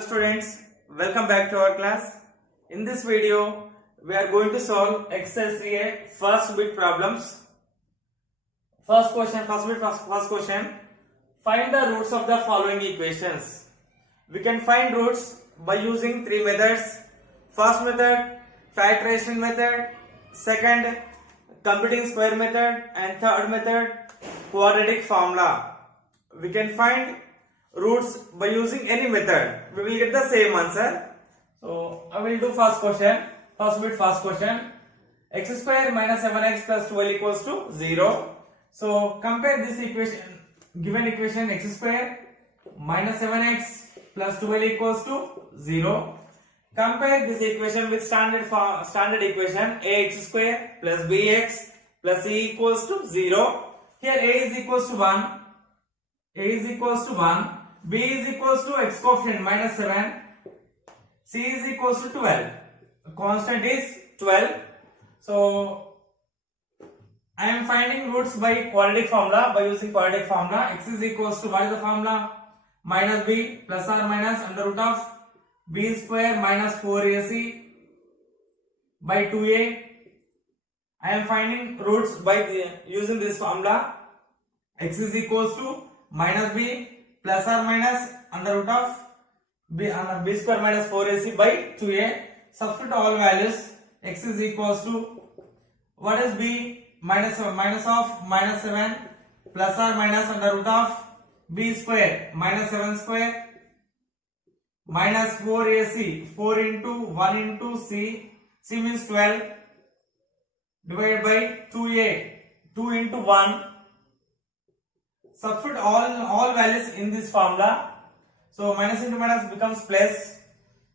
Students, welcome back to our class. In this video, we are going to solve exercise 3A first bit problems. First question. Find the roots of the following equations. We can find roots by using three methods. First method, factorization method. Second, computing square method. And third method, quadratic formula. We can find roots by using any method. We will get the same answer. So I will do first question. First question. X square minus 7x plus 12 equals to 0. So compare this equation, given equation x square minus 7x plus 12 equals to 0. Compare this equation with standard equation ax square plus bx plus c equals to 0. Here a is equals to 1. B is equals to x coefficient minus 7. C is equals to 12. Constant is 12. So I am finding roots by quadratic formula. By using quadratic formula, x is equals to, what is the formula? Minus b plus or minus under root of b square minus 4ac by 2a. I am finding roots by using this formula. X is equals to minus b plus or minus under root of b square minus 4ac by 2a. Substitute all values. X is equals to, what is b? Minus of minus 7 plus or minus under root of b square minus 7 square minus 4ac, 4 into 1 into c means 12, divided by 2a, 2 into 1. Substitute all values in this formula. So minus into minus becomes plus.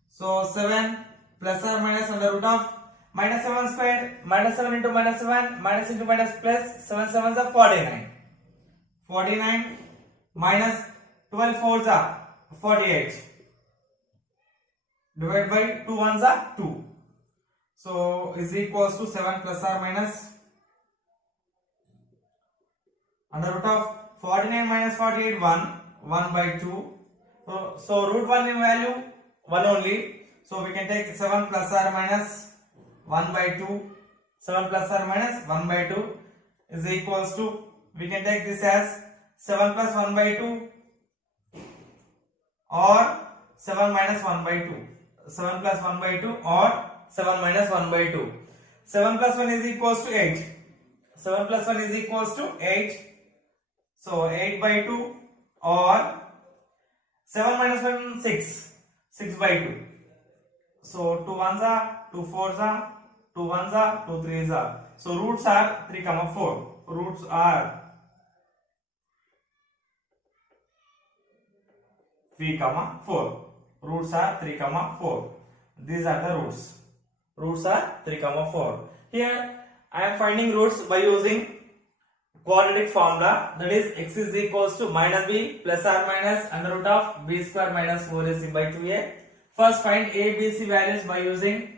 So 7 plus or minus under root of minus 7 square, minus 7 into minus 7, minus into minus plus, 7 sevens are 49. 49 minus 12 fours are 48. Divided by 2 ones are 2. So is equals to 7 plus or minus under root of 49 minus 48, 1 by 2. So root 1 in value 1 only. So we can take 7 plus or minus 1 by 2. 7 plus or minus 1 by 2 is equals to, we can take this as 7 plus 1 by 2 or 7 minus 1 by 2. 7 plus 1 by 2 or 7 minus 1 by 2. 7 plus 1 is equals to 8. 7 plus 1 is equals to 8. So 8 by 2 or 7 minus 1 6. 6 by 2. So 2 ones are 2 fours are 2 ones are 2 threes are. So roots are 3, 4. Roots are 3, 4. Roots are 3, 4. These are the roots. Roots are 3, 4. Here I am finding roots by using quadratic formula, that is x is equals to minus b plus or minus under root of b square minus 4ac by 2a. First find a, b, c values by using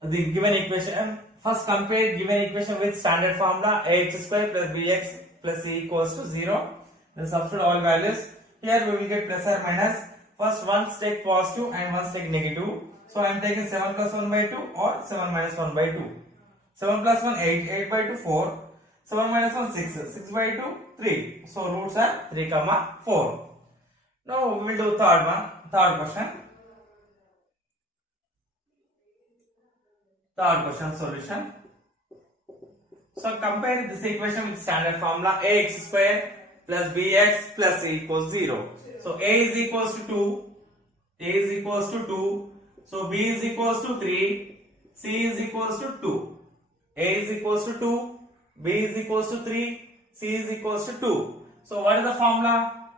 the given equation. First compare given equation with standard formula ax square plus bx plus c equals to 0. Then substitute all values. Here we will get plus or minus. First one take positive and one take negative. So I am taking 7 plus 1 by 2 or 7 minus 1 by 2. 7 plus 1 8, 8 by 2 4. 7 minus 1 6, 6 by 2 3. So roots are 3, 4. Now we will do third question solution. So compare this equation with standard formula ax square plus bx plus c equals 0. So a is equals to 2. So b is equals to 3. C is equals to 2. A is equals to 2. B is equals to 3. C is equals to 2. So what is the formula?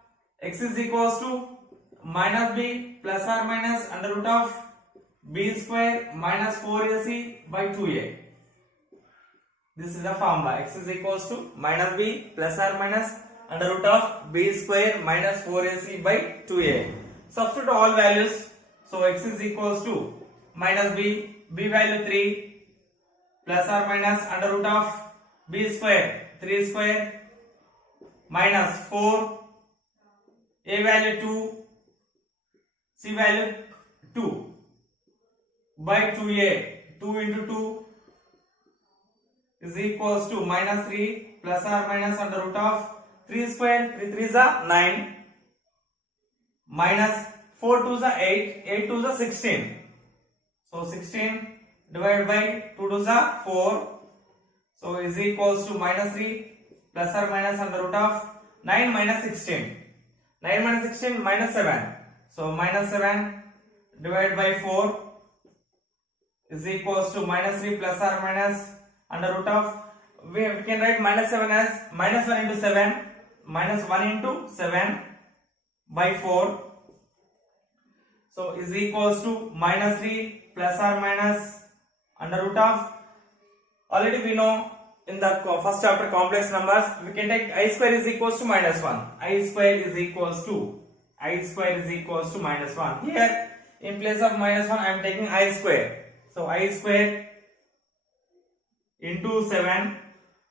X is equals to minus b plus or minus under root of b square minus 4ac by 2a. This is the formula. X is equals to minus b plus or minus under root of b square minus 4ac by 2a. Substitute all values. So x is equals to minus b value 3 plus or minus under root of b square 3 square minus 4, a value 2, C value 2 by 2a, 2 into 2 is equals to minus 3 plus or minus under root of 3 square, 3 3 is 9 minus 4 2 is 8, 8 2 is 16. So 16 divided by 2 2 is 4. So is equals to minus 3 plus or minus under root of 9 minus 16. 9 minus 16 minus 7. So minus 7 divided by 4 is equals to minus 3 plus or minus under root of, we can write minus 7 as minus 1 into 7, minus 1 into 7 by 4. So is equals to minus 3 plus or minus under root of, already we know in the first chapter complex numbers, we can take I square is equals to minus 1. I square is equals to, I square is equals to minus 1. Here in place of minus 1 I am taking I square. So I square into 7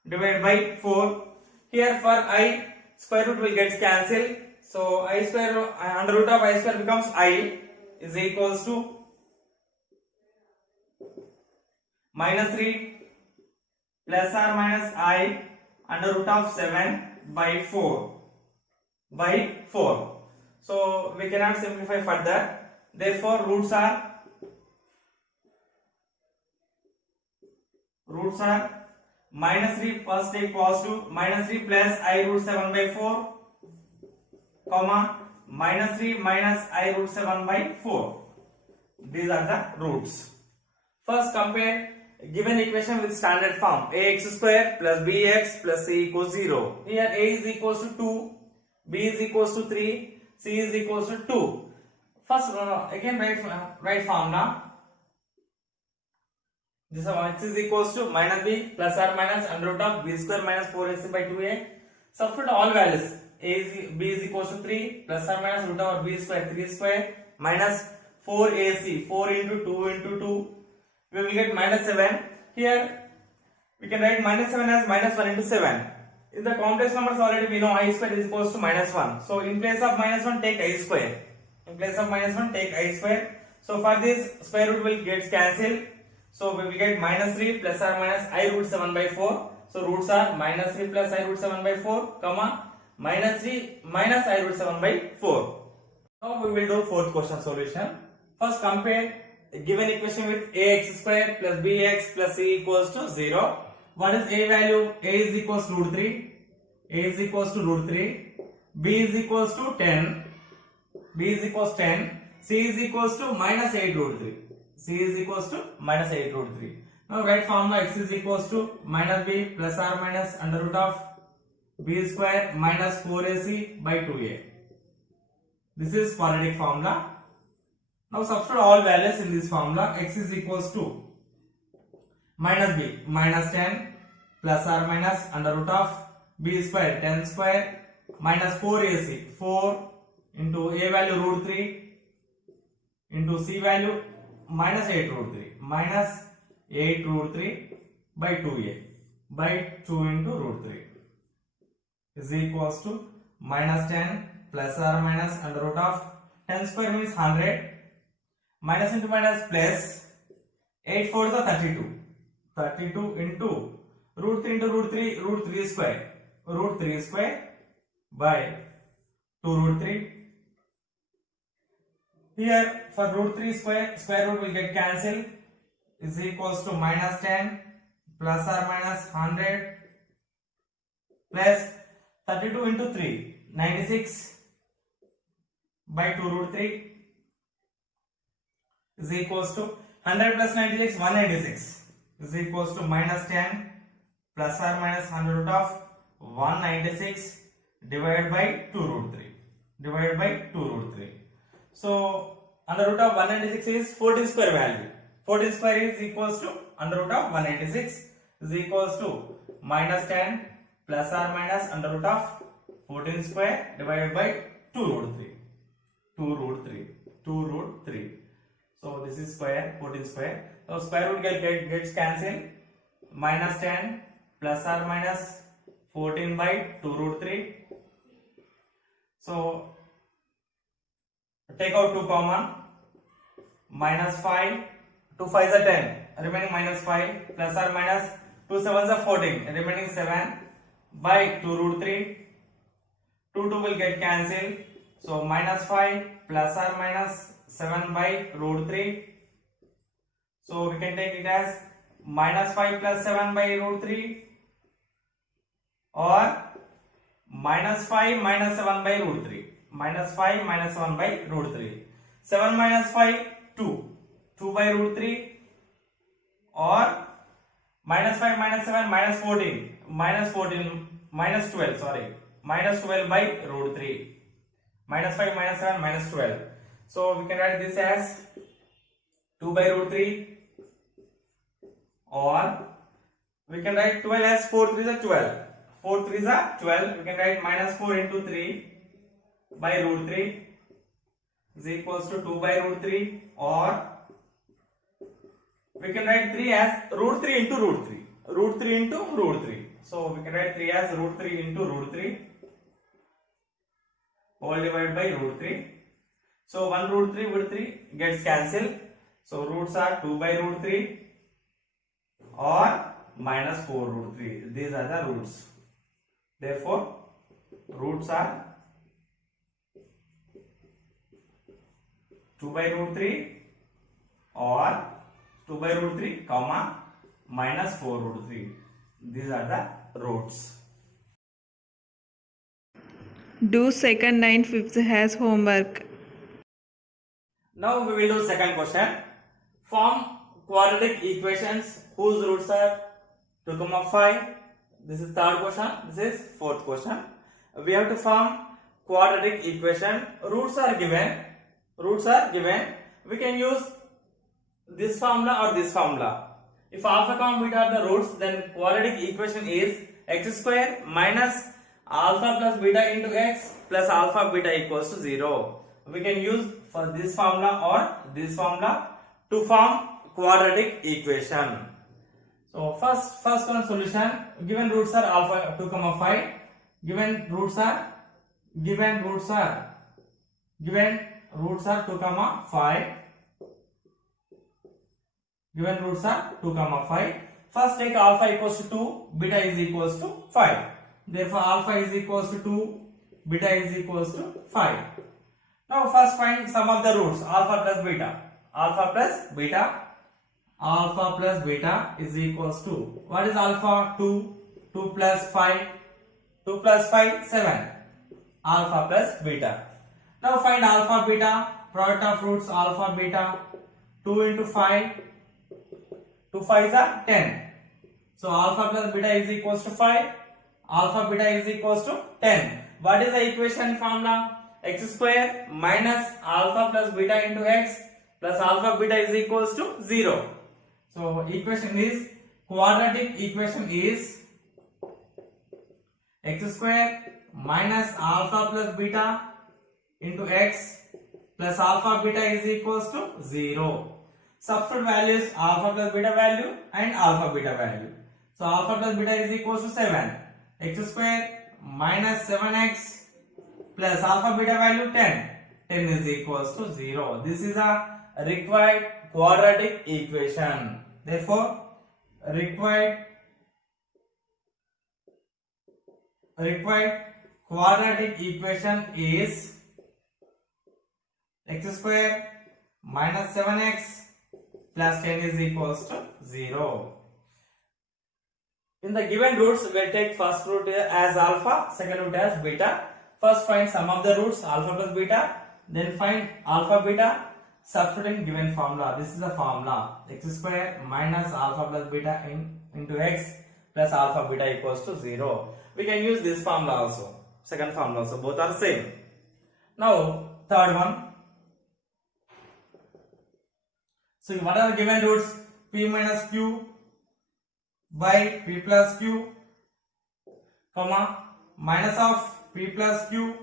divided by 4. Here for I square root will get cancelled. So I square under root of I square becomes I is equals to minus 3 plus or minus I under root of 7 by 4 by 4. So we cannot simplify further. Therefore roots are minus 3, first take positive, minus 3 plus I root 7 by 4 comma minus 3 minus I root 7 by 4. These are the roots. First compare given equation with standard form. Ax square plus bx plus c equals 0. Here a is equals to 2, b is equals to 3, c is equals to 2. First again write formula. This x is equals to minus b plus or minus under root of b square minus 4ac by 2a. Substitute all values. B is equals to 3 plus or minus root over b square 3 square minus 4ac, 4 into 2 into 2. We will get minus 7. Here we can write minus 7 as minus 1 into 7. In the complex numbers already we know I square is equals to minus 1. So in place of minus 1 take I square. In place of minus 1 take I square. So for this square root will get cancelled. So we will get minus 3 plus or minus I root 7 by 4. So roots are minus 3 plus I root 7 by 4 comma minus 3 minus I root 7 by 4. Now we will do fourth question solution. First compare given equation with ax square plus bx plus c equals to 0. What is a value? A is equals to root 3. A is equals to root 3. B is equals to 10. B is equals 10. C is equals to minus 8 root 3. C is equals to minus 8 root 3. Now write formula x is equals to minus b plus or minus under root of b square minus 4ac by 2a. This is quadratic formula. Now substitute all values in this formula. X is equals to minus b minus 10 plus or minus under root of b square 10 square minus 4ac 4 into a value root 3 into c value minus 8 root 3 minus 8 root 3 by 2a by 2 into root 3 is equals to minus 10 plus or minus under root of 10 square means 100 minus into minus plus 8 4 is 32 32 into root 3 into root 3 square by 2 root 3. Here for root 3 square root will get cancelled is equals to minus 10 plus or minus 100 plus 32 into 3 96 by 2 root 3 is equals to 100 plus 96 196 is equals to minus 10 plus or minus 100 root of 196 divided by 2 root 3 divided by 2 root 3. So under root of 196 is 14 square value. 14 square is equals to under root of 196 is equals to minus 10 plus or minus under root of 14 square divided by 2 root 3. 2 root 3. 2 root 3. So this is square 14 square. So square root gets cancelled. Minus 10 plus or minus 14 by 2 root 3. So Take out 2 common. Minus 5. 2 5s are 10. Remaining minus 5. Plus or minus 2 7s are 14. Remaining 7 by 2 root 3. 2 2 will get cancelled. So minus 5 plus or minus 7 by root 3. So we can take it as minus 5 plus 7 by root 3 or minus 5 minus 7 by root 3. Minus 5 minus 7 by root 3. 7 minus 5, 2. 2 by root 3 or minus 5 minus 7 minus 14. Minus 12, sorry. Minus 12 by root 3. Minus 5 minus 7 minus 12. So we can write this as 2 by root 3 or we can write 12 as 4 3s are 12. 4 3s are 12. We can write minus 4 into 3 by root 3 is equals to 2 by root 3 or we can write 3 as root 3 into root 3. Root 3 into root 3. So we can write 3 as root 3 into root 3 whole divided by root 3. So 1 root 3 with 3 gets cancelled. So roots are 2 by root 3 or minus 4 root 3. These are the roots. Therefore, roots are 2 by root 3 or 2 by root 3 comma minus 4 root 3. These are the roots. Do second 9 fifths has homework. Now we will do second question. Form quadratic equations whose roots are 2, 5. This is third question. This is fourth question. We have to form quadratic equation. Roots are given. We can use this formula or this formula. If alpha comma beta are the roots, then quadratic equation is x square minus alpha plus beta into x plus alpha beta equals to 0. We can use for this formula or this formula to form quadratic equation. So first one solution. Given roots are alpha 2, 5. Given roots are 2, 5. Given roots are 2, 5. First take alpha equals to 2, beta is equals to 5. Therefore alpha is equals to 2, beta is equals to 5. Now first find sum of the roots, alpha plus beta. Alpha plus beta is equals to, what is alpha? 2, 2 plus 5, 2 plus 5, 7. Alpha plus beta. Now find alpha beta, product of roots alpha beta. 2 into 5, 2 5s are 10. So alpha plus beta is equals to 5. Alpha beta is equals to 10. What is the equation formula? X square minus alpha plus beta into x plus alpha beta is equals to 0. So equation is, quadratic equation is x square minus alpha plus beta into x plus alpha beta is equals to 0. Substitute values alpha plus beta value and alpha beta value. So alpha plus beta is equals to 7. X square minus 7x plus alpha beta value 10. 10 is equals to 0. This is a required quadratic equation. Therefore, required quadratic equation is x square minus 7x plus 10 is equals to 0. In the given roots, we will take first root as alpha, second root as beta. First find sum of the roots alpha plus beta, then find alpha beta, substituting given formula. This is the formula, x square minus alpha plus beta into x plus alpha beta equals to 0. We can use this formula also, second formula also, both are same. Now third one. So what are the given roots? P minus q by p plus q, comma minus of p plus q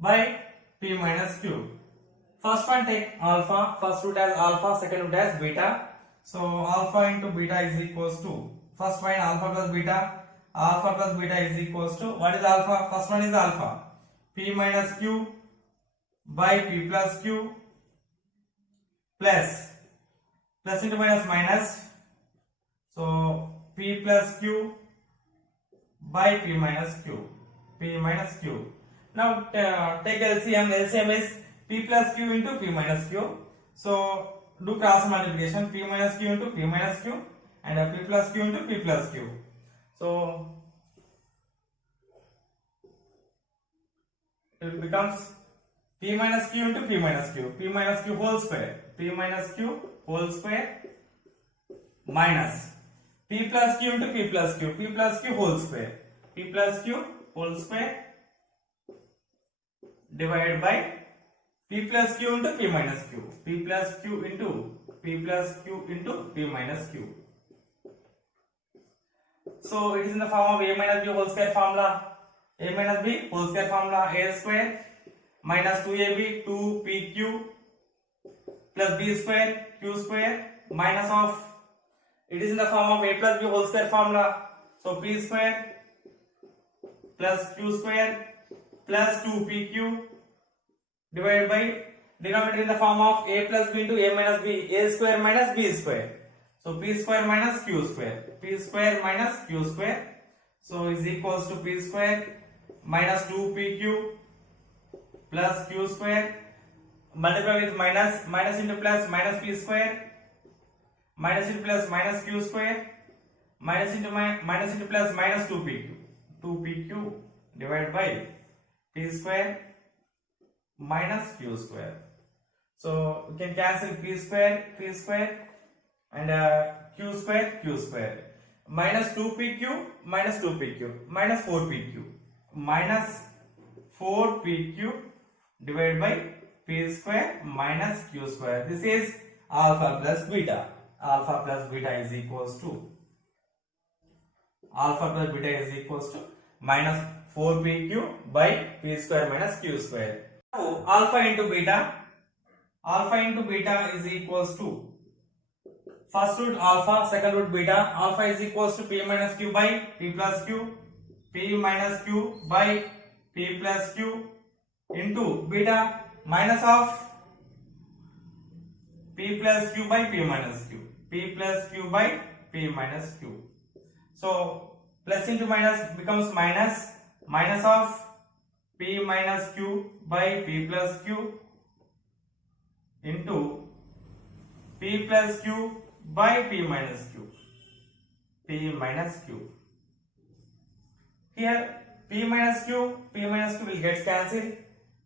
by p minus q. First one take alpha, first root as alpha, second root as beta. So alpha into beta is equals to, first find alpha plus beta is equals to, what is alpha? First one is alpha, p minus q by p plus q plus into minus, so p plus q by p minus q. Now take LCM. LCM is p plus q into p minus q. So do cross multiplication, p minus q into p minus q and p plus q into p plus q. So it becomes p minus q into p minus q whole square, minus p plus q into p plus q whole square, divided by p plus q into p minus q, p plus q into p minus q. So it is in the form of a minus b whole square formula. A minus b whole square formula, a square minus 2ab 2pq plus b square q square minus of, it is in the form of a plus b whole square formula. So p square plus q square plus 2pq divided by, denominator in the form of a plus b into a minus b, a square minus b square. So p square minus q square, so is equals to p square minus 2pq plus q square, multiply with minus into plus minus p square, minus into plus minus q square, minus into plus minus 2pq divided by p square minus q square. So we can cancel p square and q square, minus 2pq minus 4pq divided by p square minus q square. This is alpha plus beta. Alpha plus beta is equals to minus 4pq by p square minus q square. Now alpha into beta is equals to, first root alpha, second root beta. Alpha is equals to p minus q by p plus q, p minus q by p plus q into beta minus of p plus q by p minus q, by p minus q. So plus into minus becomes minus of p minus q by p plus q into p plus q by p minus q, Here p minus q will get cancelled,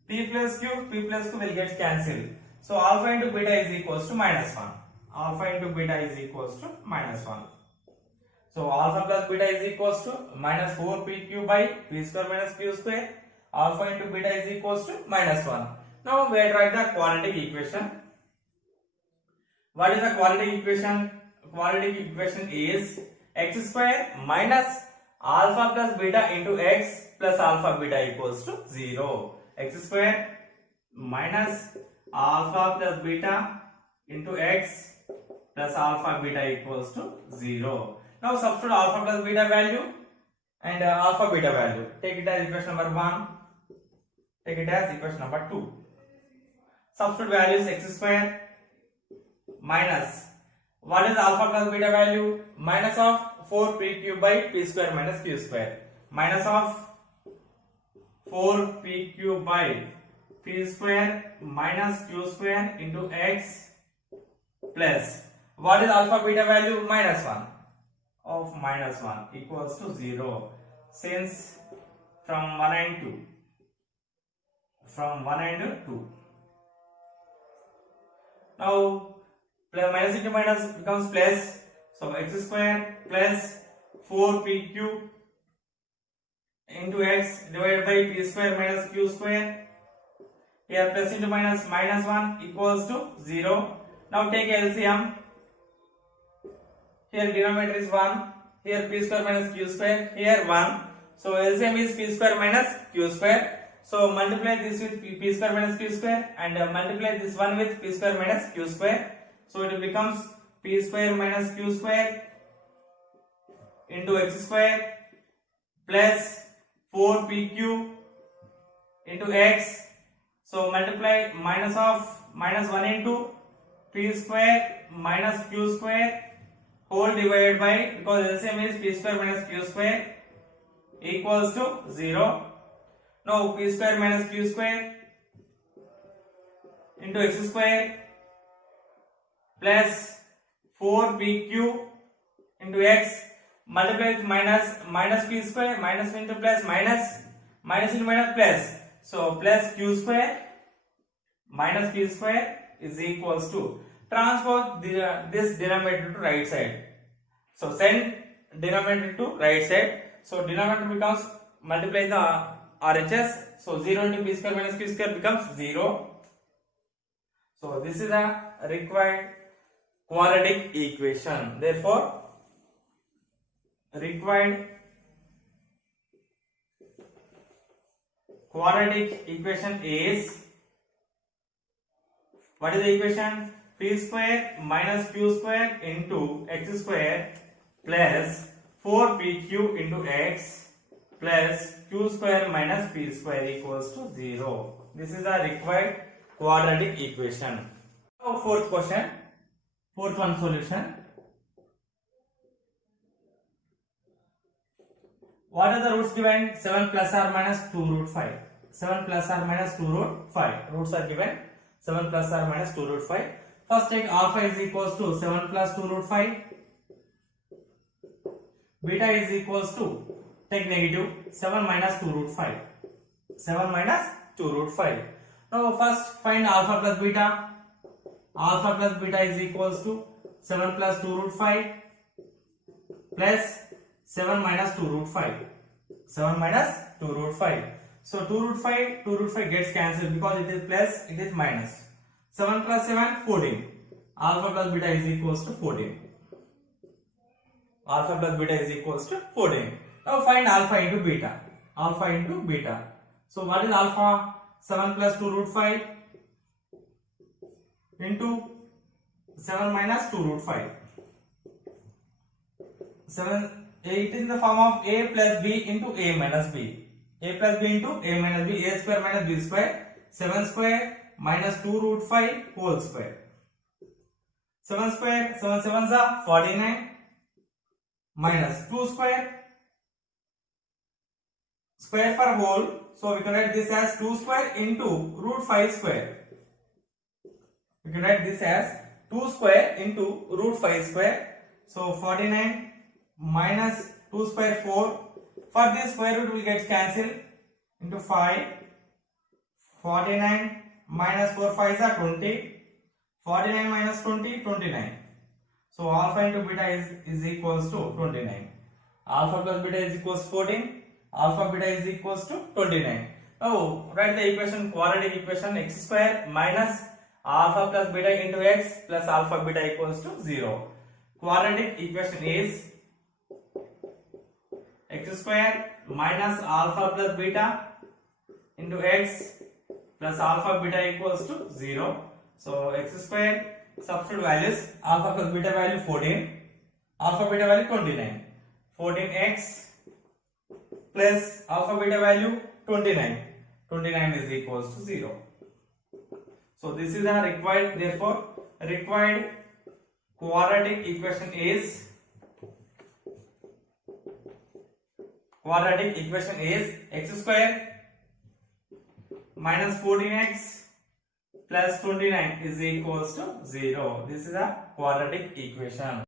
p plus q will get cancelled. So alpha into beta is equals to minus 1. So alpha plus beta is equals to minus 4pq by p square minus q square. Alpha into beta is equals to minus 1. Now we write the quadratic equation. What is the quadratic equation? Quadratic equation is x square minus alpha plus beta into x plus alpha beta equals to 0. X square minus alpha plus beta into x plus alpha beta equals to 0. Now substitute alpha plus beta value and alpha beta value. Take it as equation number 1. Take it as equation number 2. Substitute values x square minus, what is alpha plus beta value? Minus of 4pq by p square minus q square. Minus of 4pq by p square minus q square into x plus, what is alpha beta value? Minus 1 of minus 1 equals to 0. Since from 1 and 2. Now minus into minus becomes plus, so x square plus 4pq into x divided by p square minus q square. Here plus into minus 1 equals to 0. Now take LCM. Here denominator is 1. Here p square minus q square. Here 1. So LCM is p square minus q square. So multiply this with p square minus q square and multiply this one with p square minus q square. So it becomes p square minus q square into x square plus 4pq into x. So multiply minus 1 into p square minus q square whole divided by, because LCM is p square minus q square equals to 0. Now p square minus q square into x square plus 4pq into x multiply with minus p square minus into plus minus into minus plus, so plus q square minus p square is equals to, transpose this denominator to right side, so send denominator to right side, so denominator becomes, multiply the RHS, so 0 into p square minus q square becomes 0. So this is the required quadratic equation. Therefore required quadratic equation is, what is the equation? P square minus q square into x square plus 4pq into x plus q square minus p square equals to 0. This is the required quadratic equation. Now fourth question, fourth one solution. What are the roots given? 7 plus or minus 2 root 5. 7 plus or minus 2 root 5. Roots are given 7 plus or minus 2 root 5. First take alpha is equals to 7 plus 2 root 5. Beta is equals to, take negative, 7 minus 2 root 5. 7 minus 2 root 5. Now first find alpha plus beta. Alpha plus beta is equals to 7 plus 2 root 5 plus 7 minus 2 root 5. 7 minus 2 root 5. So 2 root 5 gets cancelled because it is plus, it is minus. 7 plus 7, 14. Alpha plus beta is equals to 14. Alpha plus beta is equals to 14. Now find alpha into beta. Alpha into beta. So what is alpha? 7 plus 2 root 5 into 7 minus 2 root 5. 8 is in the form of a plus b into a minus b. A plus b into a minus b. A square minus b square. 7 square minus 2 root 5 whole square. 7 square, 7 sevens are 49 minus 2 square. Square for whole. So we can write this as 2 square into root 5 square. We can write this as 2 square into root 5 square. So 49 minus 2 square 4. For this square root will get cancelled into 5. 49 minus 4 5s are 20. 49 minus 20, 29. So alpha into beta is equals to 29. Alpha plus beta is equals 14. Alpha beta is equals to 29. Now write the equation, quadratic equation, x square minus alpha plus beta into x plus alpha beta equals to 0. Quadratic equation is x square minus alpha plus beta into x plus alpha beta equals to 0. So x square, substitute values, alpha plus beta value 14, alpha beta value 29. 14x plus alpha beta value 29. 29 is equals to 0. So this is the required, therefore required quadratic equation is x square minus 14x plus 29 is equals to 0. This is a quadratic equation.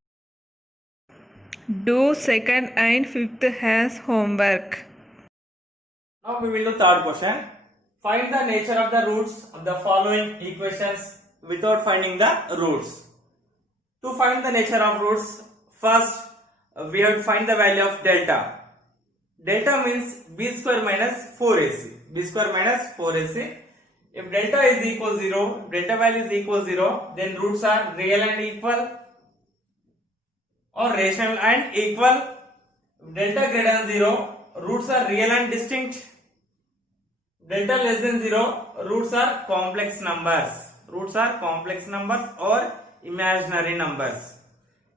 Do second and fifth has homework. Now we will do third question. Find the nature of the roots of the following equations without finding the roots. To find the nature of roots, first we have to find the value of delta. Delta means b square minus 4ac. b square minus 4ac. If delta is equal 0, delta value is equal 0, then roots are real and equal or rational and equal. If delta greater than 0, roots are real and distinct. Delta less than 0, roots are complex numbers. Roots are complex numbers or imaginary numbers.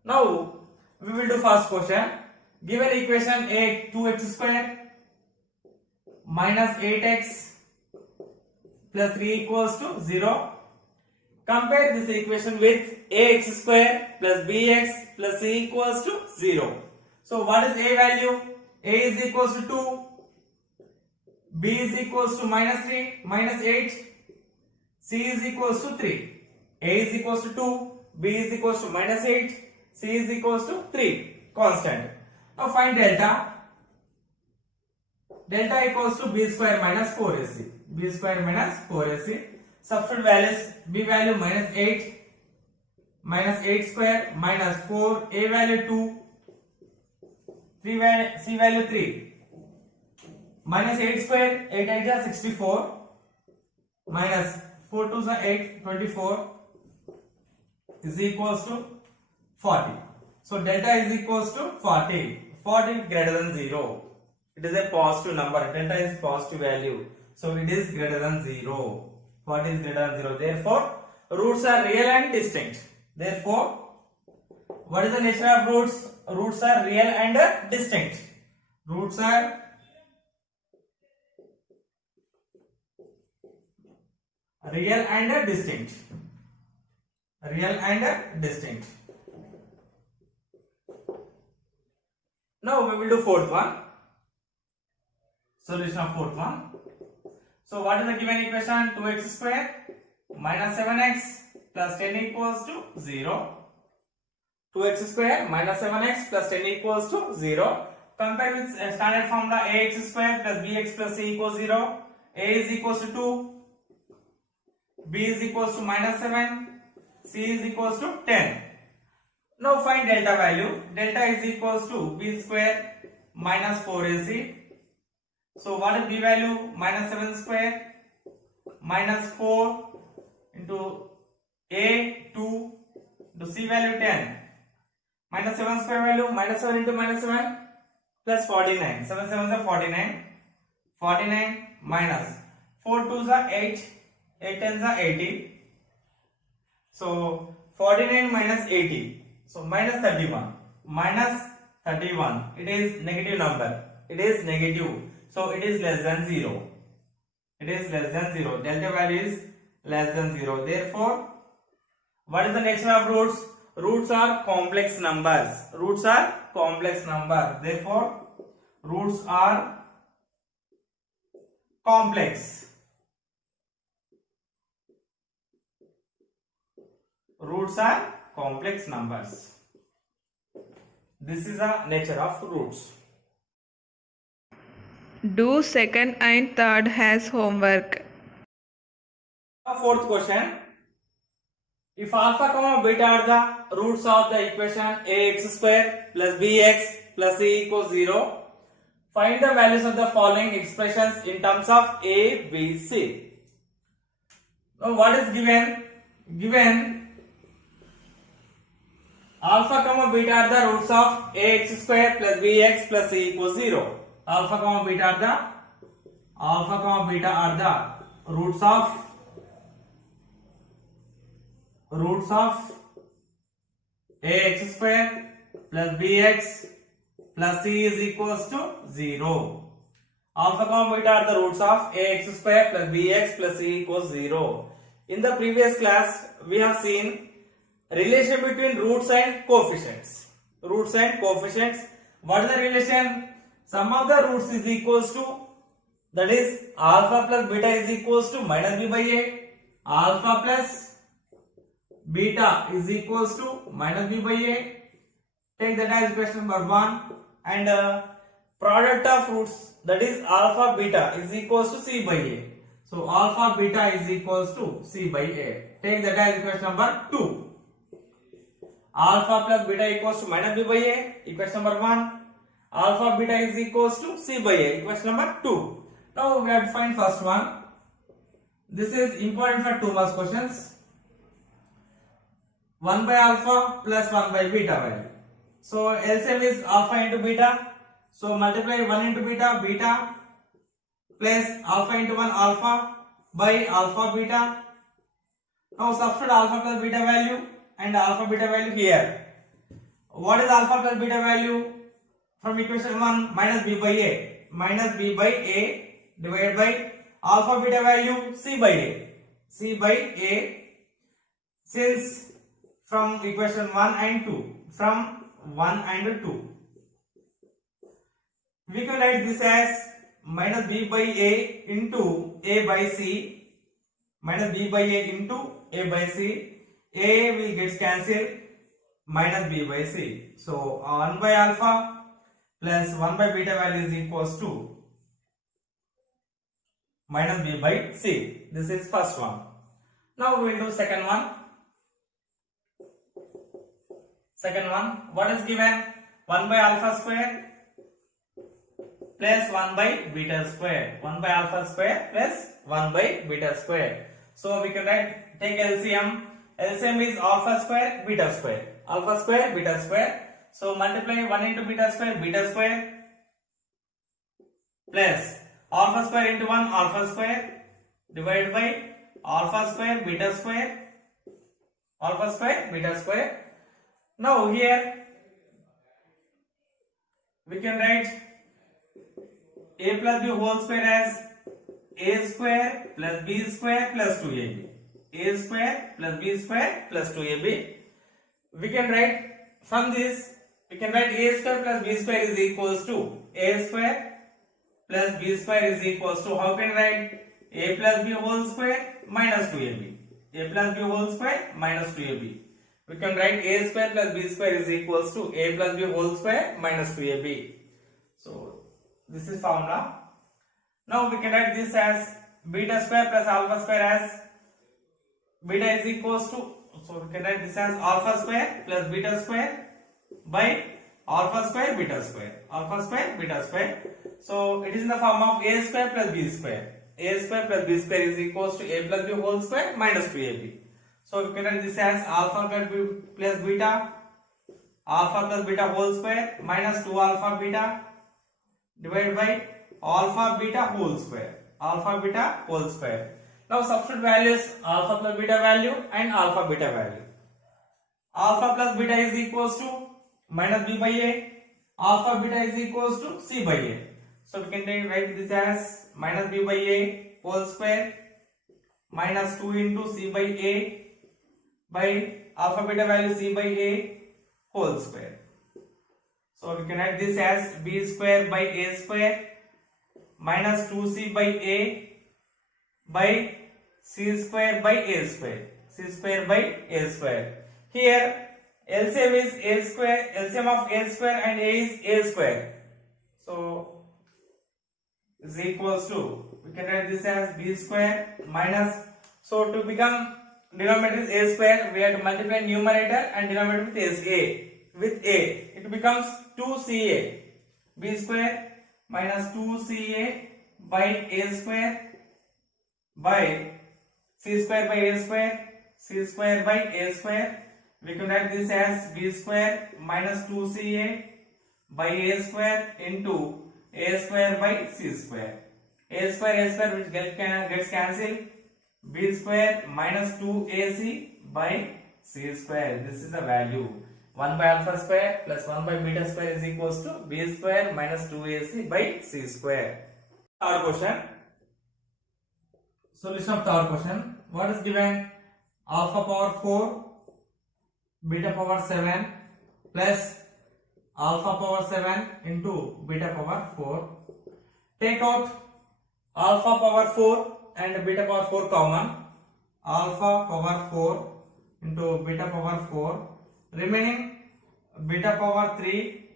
Now we will do first question. Given equation a 2x square minus 8x plus 3 equals to 0. Compare this equation with ax square plus bx plus c equals to 0. So what is a value? A is equals to 2, b is equals to minus 3, minus 8, c is equals to 3. A is equals to 2, b is equals to minus 8, c is equals to 3. Constant. Now find delta. Delta equals to b square minus 4ac. B square minus 4ac. Substitute values. B value minus 8, minus 8 square minus 4, a value 2, c value 3. Minus 8 square, 8 8 is 64, minus 4 2 is 8, 24 is equals to 40. So delta is equals to 40. 40 greater than 0. It is a positive number. Delta is positive value. So it is greater than 0. 40 is greater than 0. Therefore, roots are real and distinct. Therefore, what is the nature of roots? Roots are real and distinct. Roots are real and distinct. Real and distinct. Now we will do fourth one. Solution of fourth one. So what is the given equation? 2x square minus 7x plus 10 equals to 0. 2x square minus 7x plus 10 equals to 0. Compare with standard formula ax square plus bx plus c equals 0. A is equals to 2. B is equals to minus 7. C is equals to 10. Now find delta value. Delta is equals to b square minus 4ac. So what is b value? Minus 7 square minus 4 into a 2 into c value 10. Minus 7 square value minus 7 into minus 7 plus 49. 7 7 is 49. 49 minus 4 2 is 8. 8 10 is 80. So 49 minus 80. So minus 31. Minus 31. It is negative number. It is negative. So it is less than 0. It is less than 0. Delta value is less than 0. Therefore, what is the nature of roots? Roots are complex numbers. Roots are complex number. Therefore, roots are complex. Roots are complex numbers. This is the nature of roots. Do second and third has homework. Fourth question. If alpha comma beta are the roots of the equation ax square plus bx plus c equals 0, find the values of the following expressions in terms of a, b, c. Now what is given? Given alpha comma beta are the roots of ax square plus bx plus c equals 0. Alpha comma beta are the roots of ax square plus bx plus c is equals to 0. Alpha comma beta are the roots of ax square plus bx plus c equals 0. In the previous class, we have seen relation between roots and coefficients. Roots and coefficients. What is the relation? Sum of the roots is equals to, that is alpha plus beta is equals to minus b by a. Alpha plus beta is equals to minus b by a. Take that as question number 1. And product of roots, that is alpha beta is equals to c by a. So alpha beta is equals to c by a. Take that as equation number 2. Alpha plus beta equals to minus b by a. Equation number 1. Alpha beta is equals to c by a. Equation number 2. Now we have to find first one. This is important for 2 marks questions. 1 by alpha plus 1 by beta value. So LCM is alpha into beta. So multiply 1 into beta, beta plus alpha into 1 alpha by alpha beta. Now substitute alpha plus beta value and alpha beta value here. What is alpha plus beta value? From equation 1, minus b by a. Minus b by a divided by alpha beta value C by A. C by A, since from equation 1 and 2, from 1 and 2, we can write this as minus B by A into A by C, minus B by A into A by C. A will get cancelled, minus B by C. So 1 by alpha plus 1 by beta value is equals to minus B by C. This is first one. Now we will do second one. Second one, what is given? 1 by alpha square plus 1 by beta square. 1 by alpha square plus 1 by beta square. So we can write, take LCM. LCM is alpha square, beta square. Alpha square, beta square. So multiply 1 into beta square plus alpha square into 1 alpha square divided by alpha square, beta square, alpha square, beta square. Now here we can write a plus b whole square as a square plus b square plus 2ab. A square plus b square plus 2ab. We can write from this, we can write a square plus b square is equals to a square plus b square is equals to, how can we write? A plus b whole square minus 2ab. A plus b whole square minus 2ab. We can write a square plus b square is equals to a plus b whole square minus 2ab. So this is formula. Now we can write this as beta square plus alpha square as beta is equals to, so we can write this as alpha square plus beta square by alpha square beta square. Alpha square beta square. So it is in the form of a square plus b square. A square plus b square is equals to a plus b whole square minus 2ab. So we can write this as alpha plus beta, alpha plus beta whole square minus 2 alpha beta divided by alpha beta whole square. Alpha beta whole square. Now substitute values alpha plus beta value and alpha beta value. Alpha plus beta is equals to minus b by a. Alpha beta is equals to c by a. So we can write this as minus b by a whole square minus 2 into c by a by alpha beta value c by a whole square. So we can write this as b square by a square minus 2c by a by c square by a square. C square by a square. Here LCM is a square, LCM of a square and a is a square. So is equals to, we can write this as b square minus, so to become denominator is a square, we have to multiply numerator and denominator with a. It becomes 2ca. B square minus 2ca by a square by c square by a square, c square by a square. We can write this as b square minus 2ca by a square into a square by c square. A square which gets cancelled. B square minus 2ac by c square. This is the value. 1 by alpha square plus 1 by beta square is equals to b square minus 2ac by c square. Third question. Solution of third question. What is given? Alpha power 4 beta power 7 plus alpha power 7 into beta power 4. Take out alpha power 4 and beta power 4 common. Alpha power 4 into beta power 4. Remaining beta power 3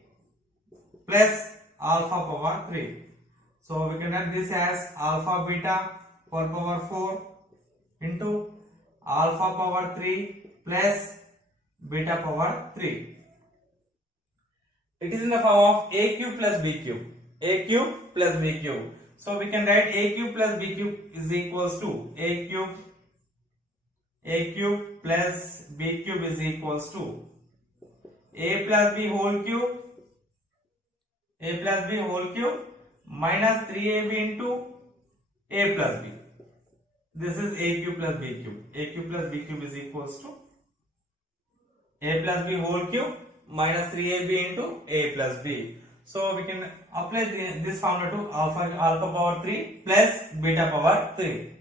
plus alpha power 3. So we can write this as alpha beta whole power 4 into alpha power 3 plus beta power 3. It is in the form of a cube plus b cube. A cube plus b cube. So we can write a cube plus b cube is equals to a cube plus b cube is equals to a plus b whole cube minus 3ab into a plus b. This is a cube plus b cube. A cube plus b cube is equals to a plus b whole cube minus 3ab into a plus b. So we can apply this formula to alpha power 3 plus beta power 3.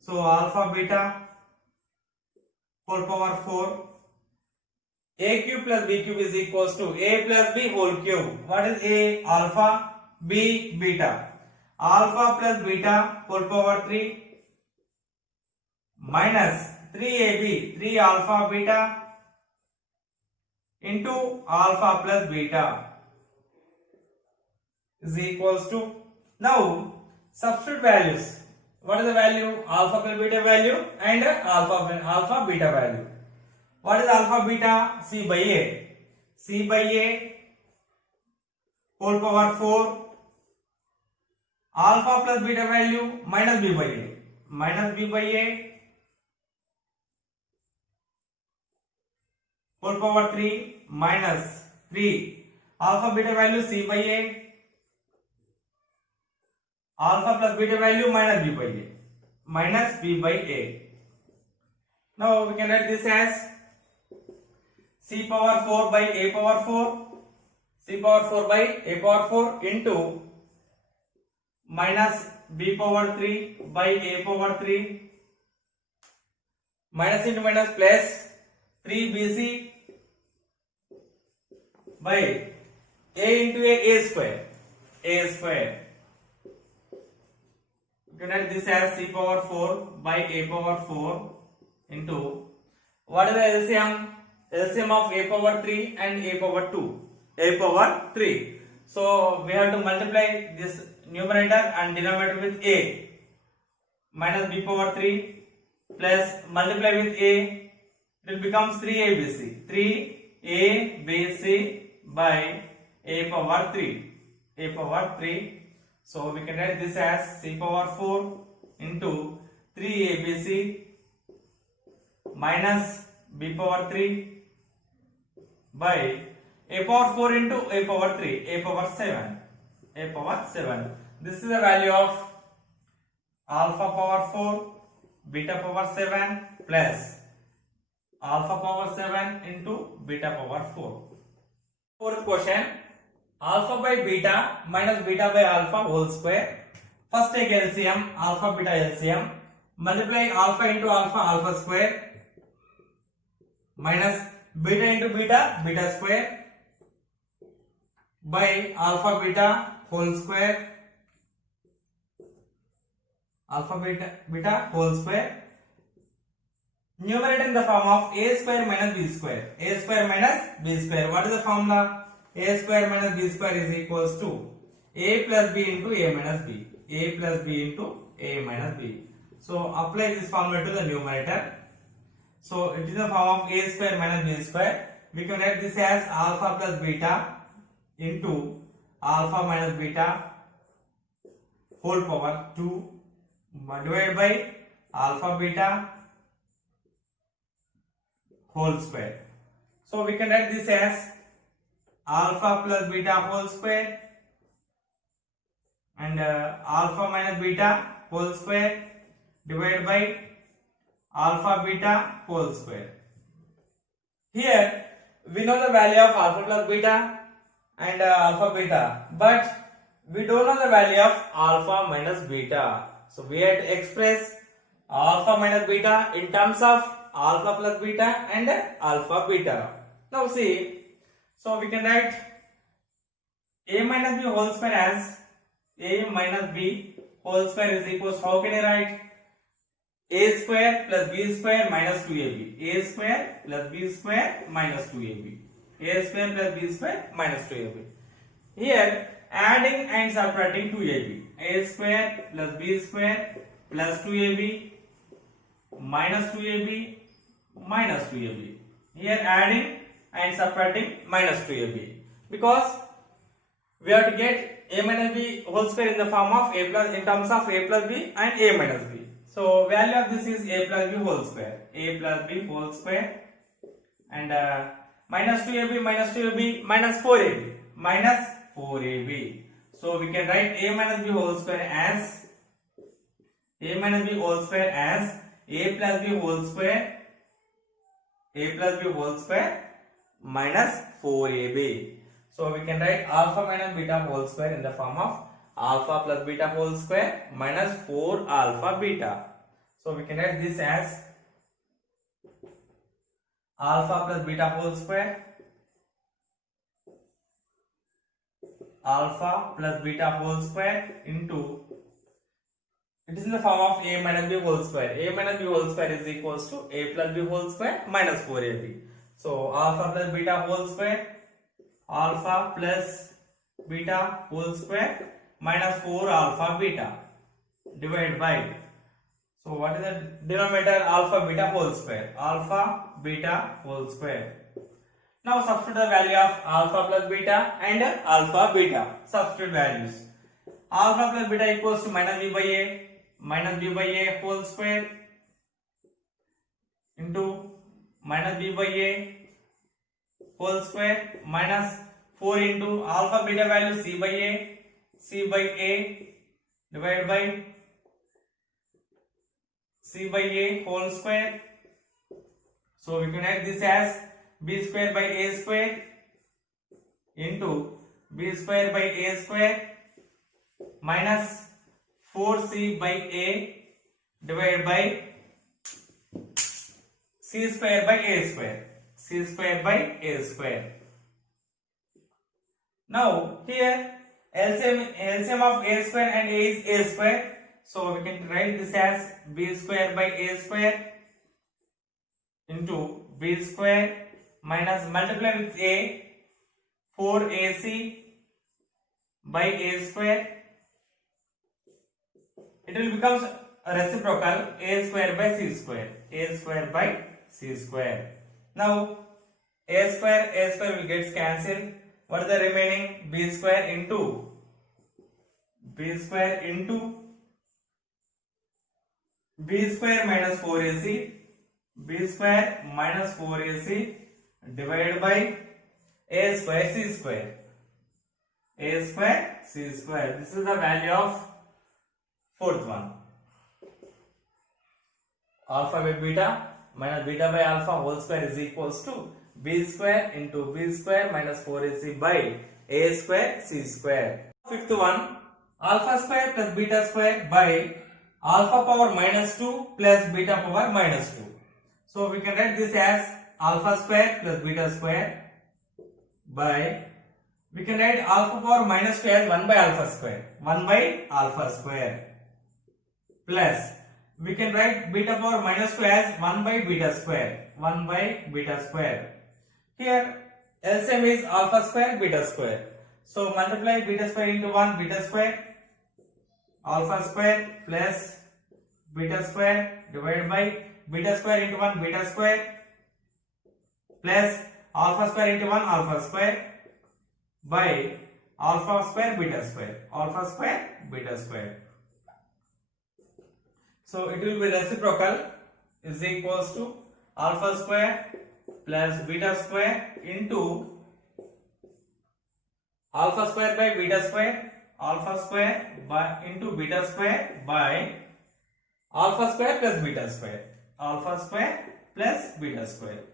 So alpha beta whole power 4, a cube plus b cube is equals to a plus b whole cube. What is a? Alpha, b beta. Alpha plus beta whole power 3 minus 3ab, 3 alpha beta into alpha plus beta is equals to, now substitute values. What is the value? Alpha plus beta value and alpha beta value. What is alpha beta? C by A. C by A whole power 4. Alpha plus beta value minus B by A. Minus B by A whole power 3 minus 3. Alpha beta value C by A. Alpha plus beta value minus B by A. Minus B by A. Now we can write this as C power 4 by A power 4. C power 4 by A power 4 into minus B power 3 by A power 3 minus into minus plus 3BC by A into A square. A square. You can write this as C power 4 by A power 4 into, what is the LCM? LCM of A power 3 and A power 2. A power 3. So we have to multiply this numerator and denominator with A. Minus B power 3 plus multiply with A. It will becomes 3ABC. 3ABC by A power 3. A power 3. So we can write this as C power 4 into 3ABC minus B power 3 by A power 4 into A power 3, A power 7. A power 7. This is the value of alpha power 4, beta power 7 plus alpha power 7 into beta power 4. Fourth question. Alpha by beta minus beta by alpha whole square. First take LCM, alpha beta LCM. Multiply alpha into alpha, alpha square minus beta into beta, beta square by alpha beta whole square. Alpha beta whole square. Numerator in the form of a square minus b square. A square minus b square. What is the formula? A square minus b square is equals to a plus b into a minus b. A plus b into a minus b. So apply this formula to the numerator. So it is in the form of a square minus b square. We can write this as alpha plus beta into alpha minus beta whole power 2 divided by alpha beta whole square. So we can write this as alpha plus beta whole square and alpha minus beta whole square divided by alpha beta whole square. Here we know the value of alpha plus beta and alpha beta, but we don't know the value of alpha minus beta. So we have to express alpha minus beta in terms of alpha plus beta and alpha beta. Now see, so we can write a minus b whole square as a minus b whole square is equals, how can I write? A square plus b square minus 2ab. A square plus b square minus 2ab. A square plus b square minus 2ab. Here adding and subtracting 2ab. A square plus b square plus 2ab minus 2ab minus 2ab. Here adding and subtracting minus 2ab, because we have to get a minus b whole square in the form of a plus, in terms of a plus b and a minus b. So value of this is a plus b whole square. A plus b whole square and minus 2ab minus 2ab minus 4ab minus 4ab. So we can write a minus b whole square as a minus b whole square as a plus b whole square, a plus b whole square minus 4ab. So we can write alpha minus beta whole square in the form of alpha plus beta whole square minus 4 alpha beta. So we can write this as alpha plus beta whole square, alpha plus beta whole square into, it is in the form of a minus b whole square. A minus b whole square is equals to a plus b whole square minus 4ab. So alpha plus beta whole square, alpha plus beta whole square minus 4 alpha beta divided by, so what is the denominator? Alpha beta whole square, alpha beta whole square. Now substitute the value of alpha plus beta and alpha beta. Substitute values. Alpha plus beta equals to minus b by a whole square into minus b by a whole square minus 4 into alpha beta value c by a divided by c by a whole square. So we can write this as b square by a square into b square by a square minus 4c by a divided by c square by a square, c square by a square. Now here LCM of a square and a is a square. So we can write this as b square by a square into b square minus multiply with a 4ac by a square. It will become a reciprocal a square by c square, a square by c square. Now a square will get cancelled. What is the remaining? B square into b square minus 4ac, b square minus 4ac divided by a square c square, a square c square. This is the value of fourth one. Alpha by beta minus beta by alpha whole square is equals to b square into b square minus 4ac by a square c square. Fifth one, alpha square plus beta square by alpha power minus 2 plus beta power minus 2. So we can write this as alpha square plus beta square by, we can write alpha power minus 2 as 1 by alpha square plus, we can write beta power minus 2 as 1 by beta square. Here LCM is alpha square beta square. So multiply beta square into 1 beta square, alpha square plus beta square divided by beta square into 1 beta square plus alpha square into 1 alpha square by alpha square beta square. So it will be reciprocal is equals to alpha square plus beta square into alpha square by beta square, alpha square by into beta square by alpha square plus beta square, alpha square plus beta square.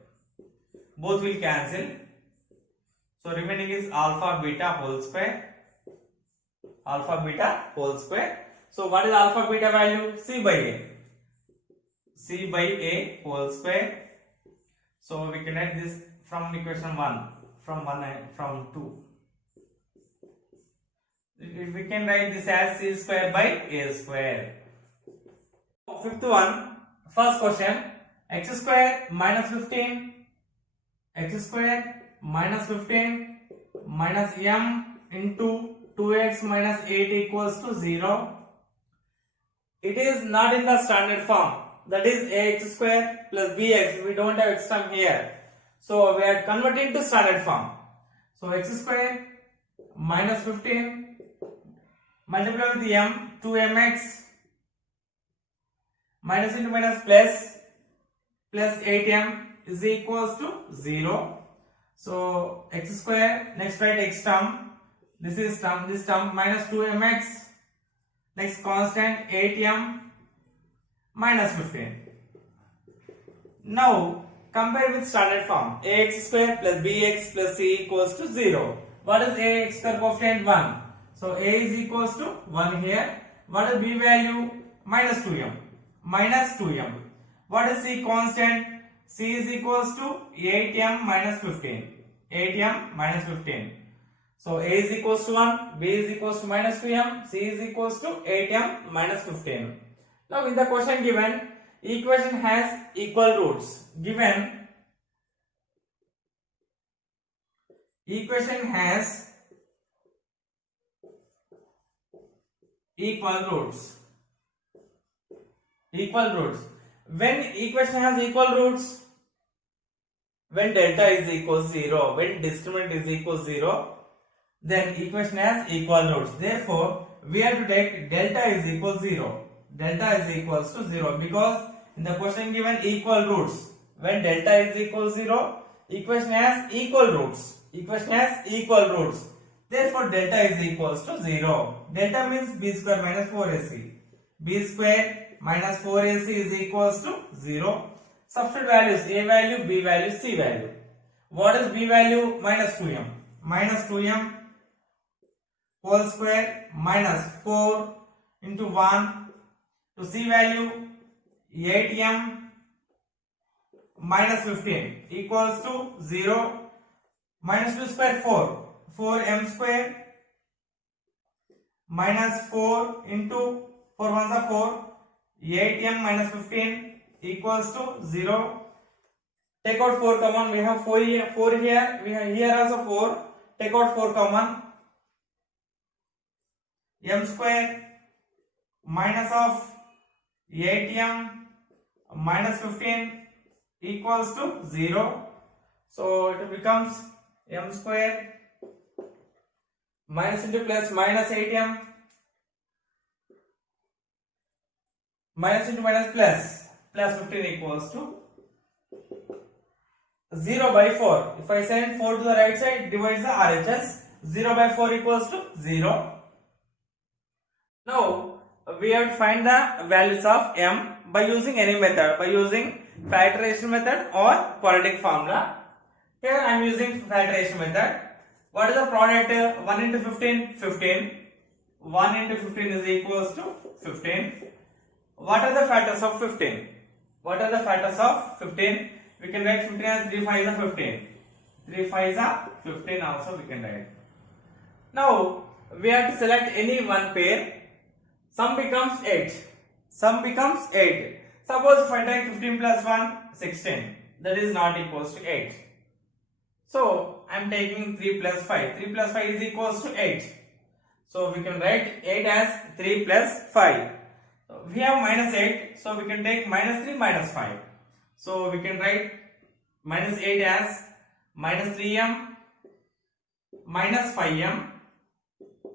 Both will cancel. So remaining is alpha beta whole square, alpha beta whole square. So what is alpha beta value? C by a whole square. So we can write this from equation 1, from 2. We can write this as c square by a square. Fifth one, first question, x square minus 15 minus m into 2x minus 8 equals to 0. It is not in the standard form, that is ax square plus bx. We don't have x term here, so we are converting to standard form. So x square minus 15 multiply with m, 2mx minus into minus plus 8m is equals to 0. So x square, next write x term, this term minus 2mx, next constant 8m minus 15. Now compare with standard form, ax square plus bx plus c equals to 0. What is A x square coefficient? 1. So A is equals to 1 here. What is B value? Minus 2m. Minus 2m. What is C constant? C is equals to 8m minus 15. 8m minus 15. So A is equals to 1, B is equals to minus 2m, C is equals to 8m minus 15. Now in the question given, equation has equal roots. Given equation has equal roots. Equal roots. When equation has equal roots, when delta is equals 0, when discriminant is equals 0, then equation has equal roots. Therefore, we have to take delta is equals 0. Delta is equals to 0 because in the question given equal roots. When delta is equals 0, equation has equal roots. Equation has equal roots. Therefore, delta is equals to 0. Delta means b square minus 4ac. B square minus 4ac is equals to 0. Substitute values a value, b value, c value. What is b value? Minus 2m. Minus 2m whole square minus 4 into 1 to c value 8m minus 15 equals to 0. Minus 2 square 4. 4m square minus 4 into 4 ones are 4. 8m minus 15 equals to 0. Take out 4 common. We have 4 here. We have here also 4. Take out 4 common. M square minus of 8m minus 15 equals to 0. So it becomes m square minus into plus minus 8m minus into minus plus 15 equals to 0 by 4. If I send 4 to the right side, divides the RHS. 0 by 4 equals to 0. Now we have to find the values of m by using any method, by using factorization method or quadratic formula. Here I am using factorization method. What is the product? 1 into 15, 15. 1 into 15 is equals to 15. What are the factors of 15? What are the factors of 15? We can write 15 as 3 5 is 15. 3 5 is 15 also we can write. Now we have to select any one pair. Sum becomes 8. Sum becomes 8. Suppose if I take 15 plus 1, 16. That is not equals to 8. So I am taking 3 plus 5. 3 plus 5 is equals to 8. So we can write 8 as 3 plus 5. We have minus 8. So we can take minus 3 minus 5. So we can write minus 8 as minus 3m minus 5m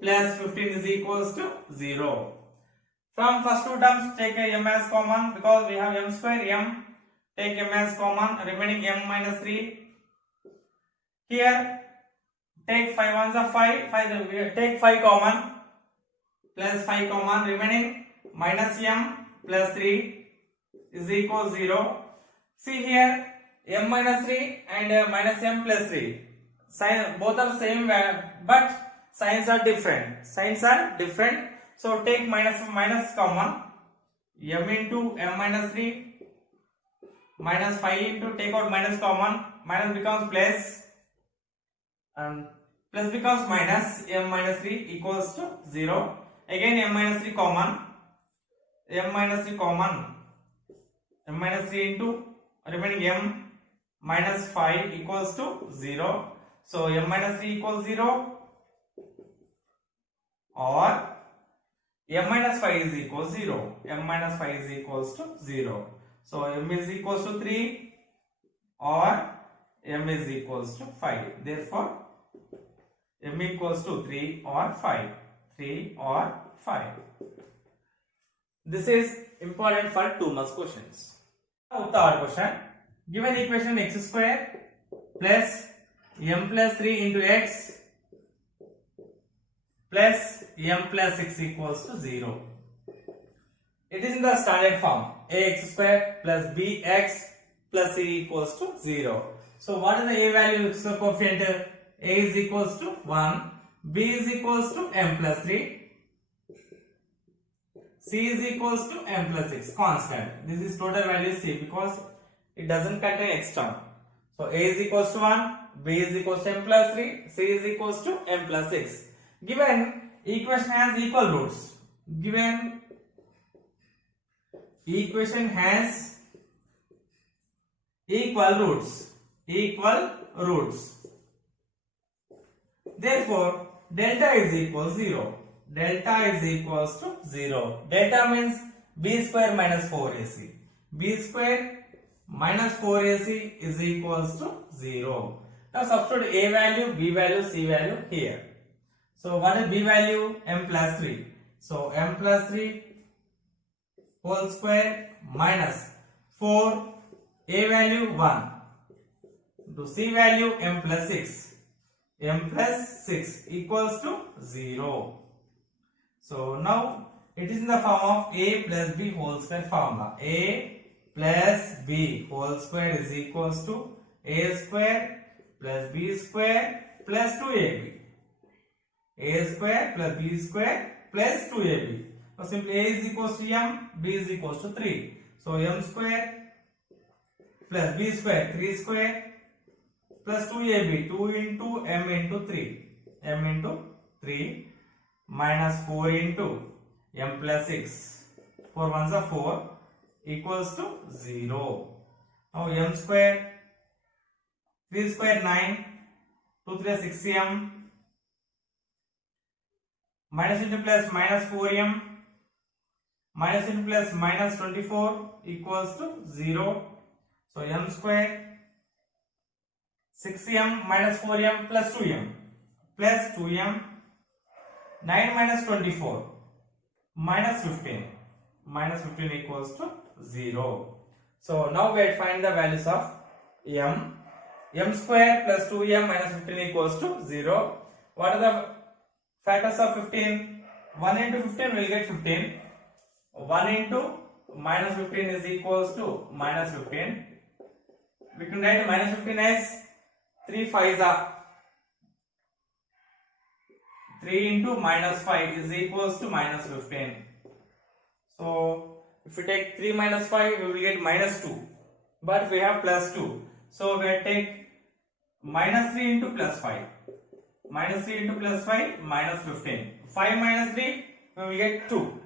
plus 15 is equals to 0. From first two terms take a m as common because we have m square m. Take m as common, remaining m minus 3. Here take 5 ones are 5. Take 5 common plus 5 common, remaining minus m plus 3 is equal to 0. See here m minus 3 and minus m plus 3. Sign both are same but signs are different. Signs are different. So take minus common. M into m minus 3 minus 5 into take out minus common. Minus becomes plus and plus becomes minus. M minus 3 equals to 0. Again m minus 3 common. M minus 3 common. M minus 3 into remaining m minus 5 equals to 0. So m minus 3 equals 0 or m minus 5 is equals 0. M minus 5 is equals to 0. So m is equals to 3 or m is equals to 5. Therefore m equals to 3 or 5. 3 or 5. This is important for 2 marks questions. Now third question. Given equation x square plus m plus 3 into x plus m plus 6 equals to 0. It is in the standard form. Ax square plus bx plus c equals to 0. So what is the a value? So coefficient A is equals to 1, B is equals to m plus 3, C is equals to m plus 6, constant. This is total value C because it doesn't contain x term. So A is equals to 1, B is equals to m plus 3, C is equals to m plus 6. Given equation has equal roots. Given equation has equal roots. Therefore, delta is equals 0. Delta is equals to 0. Delta means b square minus 4ac. B square minus 4ac is equals to 0. Now substitute a value, b value, c value here. So what is b value? M plus 3. So m plus 3 whole square minus 4, a value 1 to c value m plus 6. M plus 6 equals to 0. So now it is in the form of a plus b whole square formula. A plus b whole square is equals to a square plus b square plus 2ab. A square plus b square plus 2ab. So simply a is equals to m, b is equals to 3. So m square plus b square 3 square plus 2ab 2 into m into 3. M into 3 minus 4 into m plus 6. 4 ones are 4 equals to 0. Now m square 3 square 9, 2 3 6m, minus into plus minus 4m, minus into plus minus 24 equals to 0. So m square 6m minus 4m plus 2m 9 minus 24 minus 15 equals to 0. So now we have to find the values of m square plus 2m minus 15 equals to 0. What are the factors of 15? 1 into 15 will get 15. 1 into minus 15 is equals to minus 15. We can write minus 15 as 3 5s are 3 into minus 5 is equals to minus 15. So if we take 3 minus 5, we will get minus 2. But we have plus 2. So we will take minus 3 into plus 5. Minus 3 into plus 5 minus 15. 5 minus 3 we will get 2.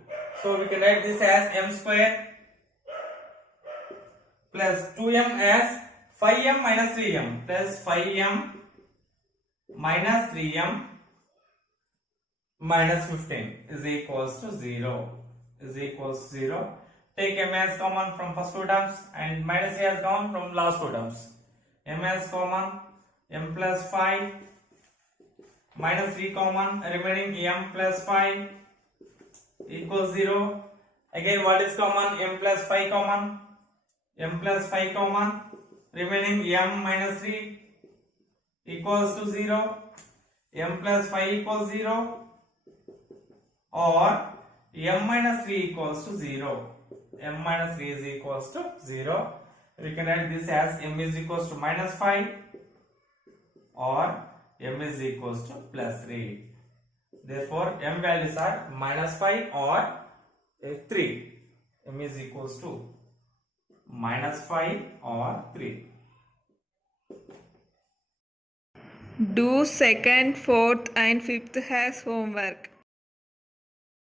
So we can write this as m square plus 2m as 5m minus 3m plus 5m minus 3m minus 15 is equals to 0. Take m as common from first two terms and minus a as common from last two terms. M as common, m plus 5 minus 3 common, remaining m plus 5 equals 0. Again what is common? M plus 5 common, remaining m minus 3 equals to 0. M plus 5 equals 0 or m minus 3 equals to 0. M minus 3 is equals to 0. We can write this as m is equals to minus 5 or m is equals to plus 3. Therefore, m values are minus 5 or 3. M is equals to minus 5 or 3. Do second, fourth and fifth has homework.